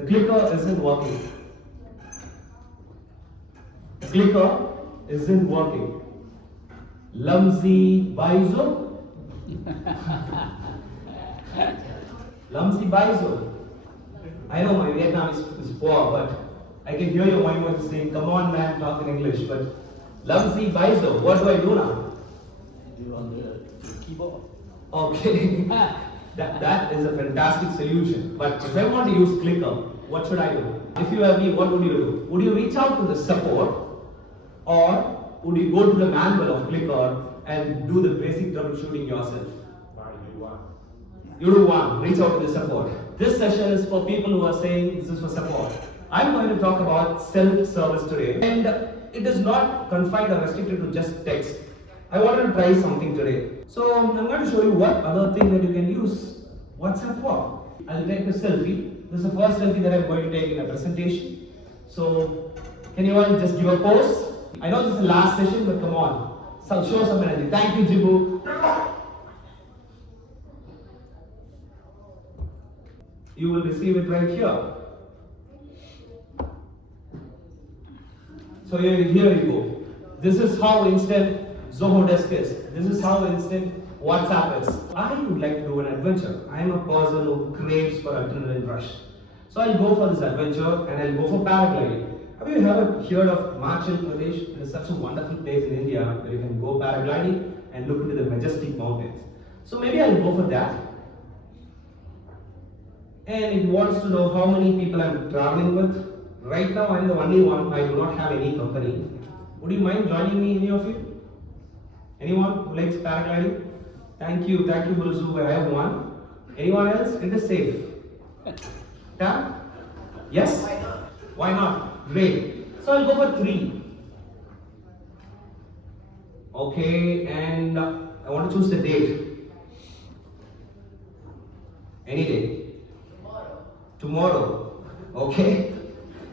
The clicker isn't working. The clicker isn't working. Lumsy Baizo? Lumsy Baizo. I know my Vietnam is poor, but I can hear your mind saying, come on man, talk in English. But Lumsy Baizo, what do I do now? You on the keyboard. Okay. That is a fantastic solution. But if I want to use clicker, what should I do? If you were me, what would you do? Would you reach out to the support, or would you go to the manual of clicker and do the basic troubleshooting yourself? You do one, reach out to the support. This session is for people who are saying this is for support. I'm going to talk about self-service today, and it is not confined or restricted to just text. I wanted to try something today. So I'm going to show you what other thing that you can use WhatsApp for. I'll take a selfie. This is the first selfie that I'm going to take in a presentation. So can you all just give a pose? I know this is the last session, but come on. So show some energy. Thank you, Jibu. You will receive it right here. So here you go. This is how instant Zoho Desk is. This is how instant WhatsApp is. I would like to do an adventure. I am a person who craves for adrenaline rush. So I'll go for this adventure and I'll go for paragliding. Have you ever heard of Himachal Pradesh? It is such a wonderful place in India where you can go paragliding and look into the majestic mountains. So maybe I'll go for that. And it wants to know how many people I'm traveling with. Right now I'm the only one. I do not have any company. Would you mind joining me, any of you? Anyone who likes paragliding? Thank you, Buluzu. I have one. Anyone else? It is safe. Yeah? Yes? Why not? Why not? Great. So I'll go for 3. Okay, and I want to choose the date. Any day. Tomorrow. Okay.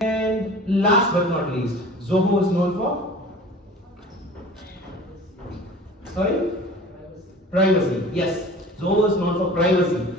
And last but not least, Zoho is known for? Sorry? Privacy. Yes. Zoho is known for privacy.